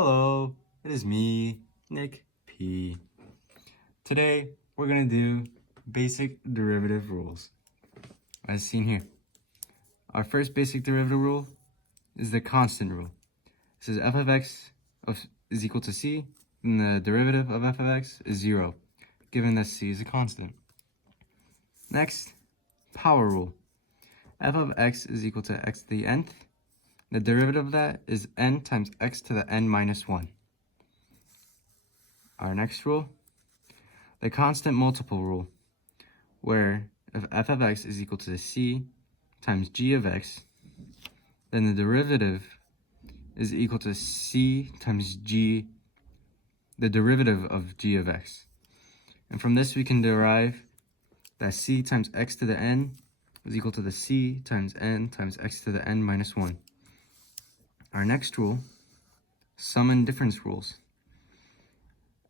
Hello, it is me, Nick P. Today, we're gonna do basic derivative rules, as seen here. Our first basic derivative rule is the constant rule. It says f of x is equal to c, and the derivative of f of x is 0, given that c is a constant. Next, power rule. F of x is equal to x to the nth. The derivative of that is n times x to the n minus 1. Our next rule, the constant multiple rule, where if f of x is equal to c times g of x, then the derivative is equal to c times g, the derivative of g of x. And from this we can derive that c times x to the n is equal to the c times n times x to the n minus 1. Our next rule, sum and difference rules.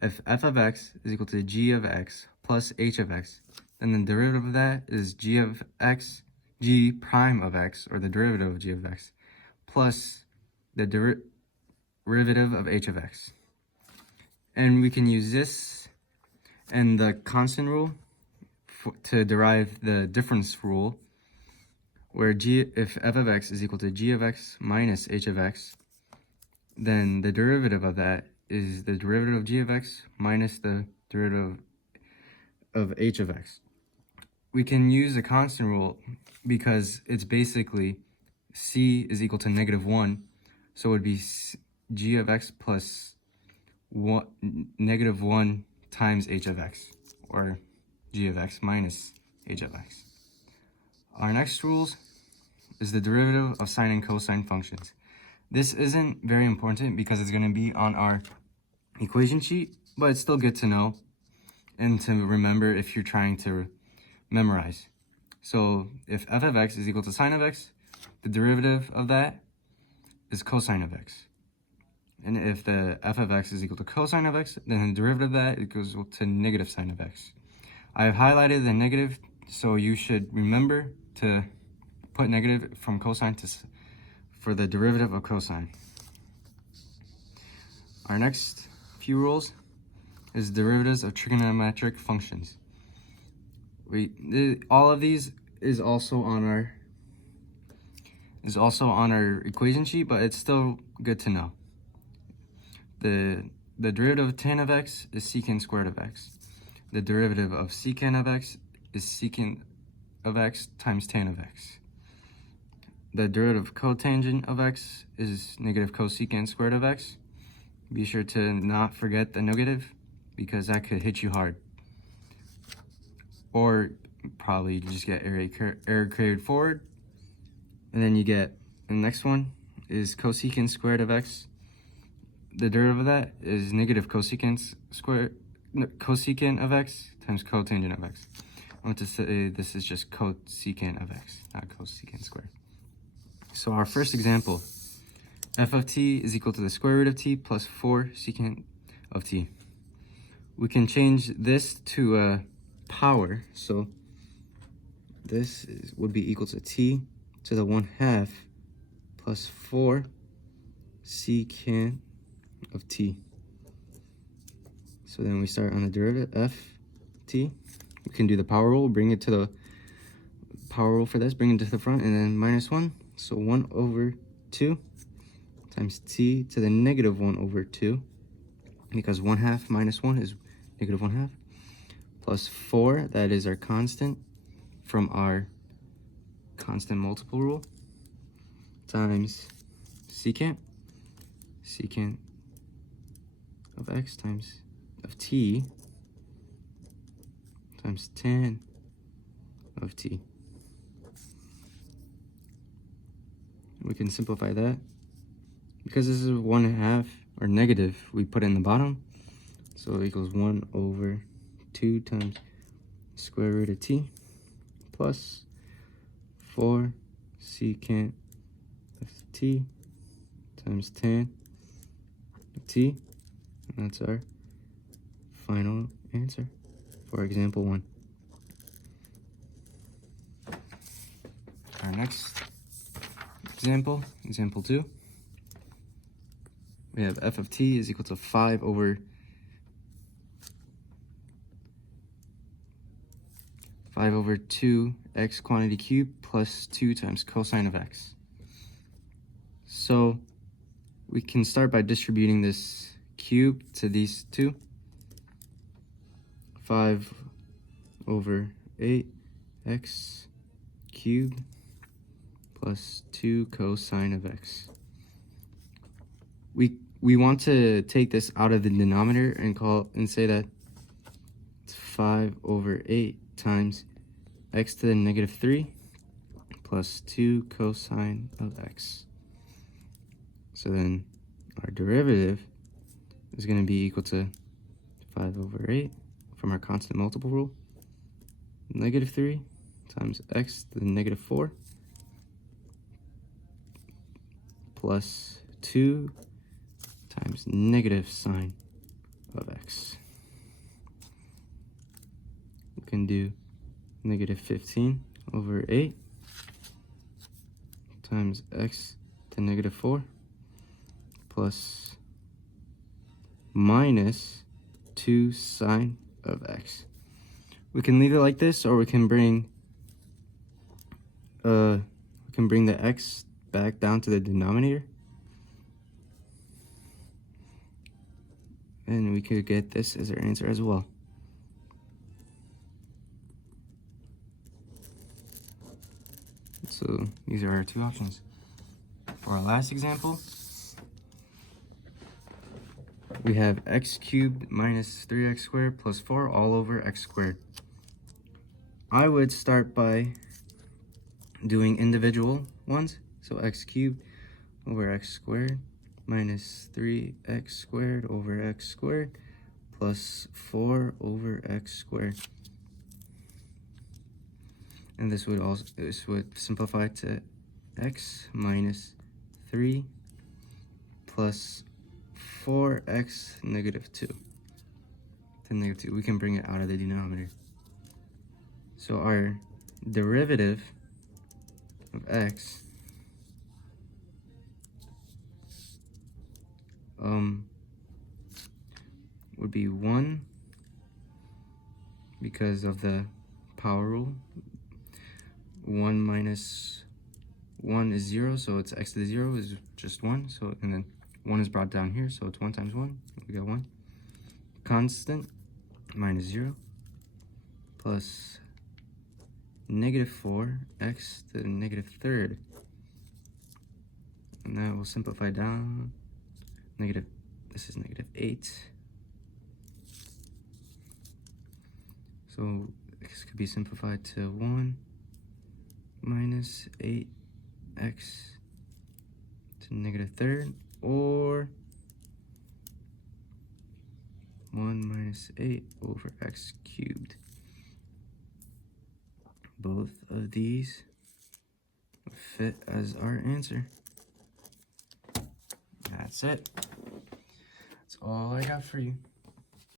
If f of x is equal to g of x plus h of x, then the derivative of that is g of x, g prime of x, or the derivative of g of x, plus the derivative of h of x. And we can use this and the constant rule to derive the difference rule, where if f of x is equal to g of x minus h of x, then the derivative of that is the derivative of g of x minus the derivative of h of x. We can use the constant rule because it's basically c is equal to -1, so it would be g of x plus -1 times h of x, or g of x minus h of x. Our next rules is the derivative of sine and cosine functions. This isn't very important because it's going to be on our equation sheet, but it's still good to know and to remember if you're trying to memorize. So if f of x is equal to sine of x, the derivative of that is cosine of x. And if the f of x is equal to cosine of x, then the derivative of that goes to negative sine of x. I have highlighted the negative, so you should remember to put negative from cosine for the derivative of cosine. Our next few rules is derivatives of trigonometric functions. All of these is also on our equation sheet, but it's still good to know. The derivative of tan of x is secant squared of x. The derivative of secant of x is secant of x times tan of x. The derivative of cotangent of x is negative cosecant squared of x. Be sure to not forget the negative, because that could hit you hard. Or probably just get error carried forward. And then you get, the next one is cosecant squared of x. The derivative of that is negative cosecant of x times cotangent of x. I want to say this is just cosecant of x, not cosecant squared. So our first example, f of t is equal to the square root of t plus 4 secant of t. We can change this to a power, so this would be equal to t to the 1/2 plus 4 secant of t. So then we start on the derivative, f t. We can do the power rule, bring it to the power rule for this, bring it to the front, and then -1. So 1/2 times t to the -1/2, because 1/2 minus 1 is -1/2, plus 4, that is our constant from our constant multiple rule, times secant of x times of t times tan of t. We can simplify that. Because this is 1/2 or negative, we put it in the bottom. So it equals 1/2 times square root of t plus 4 secant of t times tan of t. And that's our final answer for example 1. Our next example 2. we have f of t is equal to 5 over 2x quantity cubed plus 2 times cosine of x. So we can start by distributing this cube to these two. 5 over 8x cubed plus 2 cosine of x. We want to take this out of the denominator and say that it's 5 over 8 times x to the negative 3 plus 2 cosine of x. So then our derivative is going to be equal to 5 over 8 from our constant multiple rule, negative 3 times x to the negative 4 plus 2 times negative sine of x. We can do negative 15 over 8 times x to negative 4 plus minus 2 sine of x. We can leave it like this, or we can bring the x back down to the denominator, and we could get this as our answer as well. So these are our two options. For our last example, we have x cubed minus 3x squared plus 4 all over x squared. I would start by doing individual ones. So x cubed over x squared minus 3x squared over x squared plus 4 over x squared. And this would simplify to x minus 3 plus 4x negative 2 to negative 2. We can bring it out of the denominator. So our derivative of x would be 1 because of the power rule. 1 minus 1 is 0, so it's x to the 0 is just 1. So, and then 1 is brought down here, so it's 1 times 1. We got 1. Constant minus 0 plus negative 4x to the negative third. And that will simplify down. This is negative 8. So this could be simplified to 1 minus 8x to negative third, or 1 minus 8 over x cubed. Both of these fit as our answer. That's it. That's all I got for you.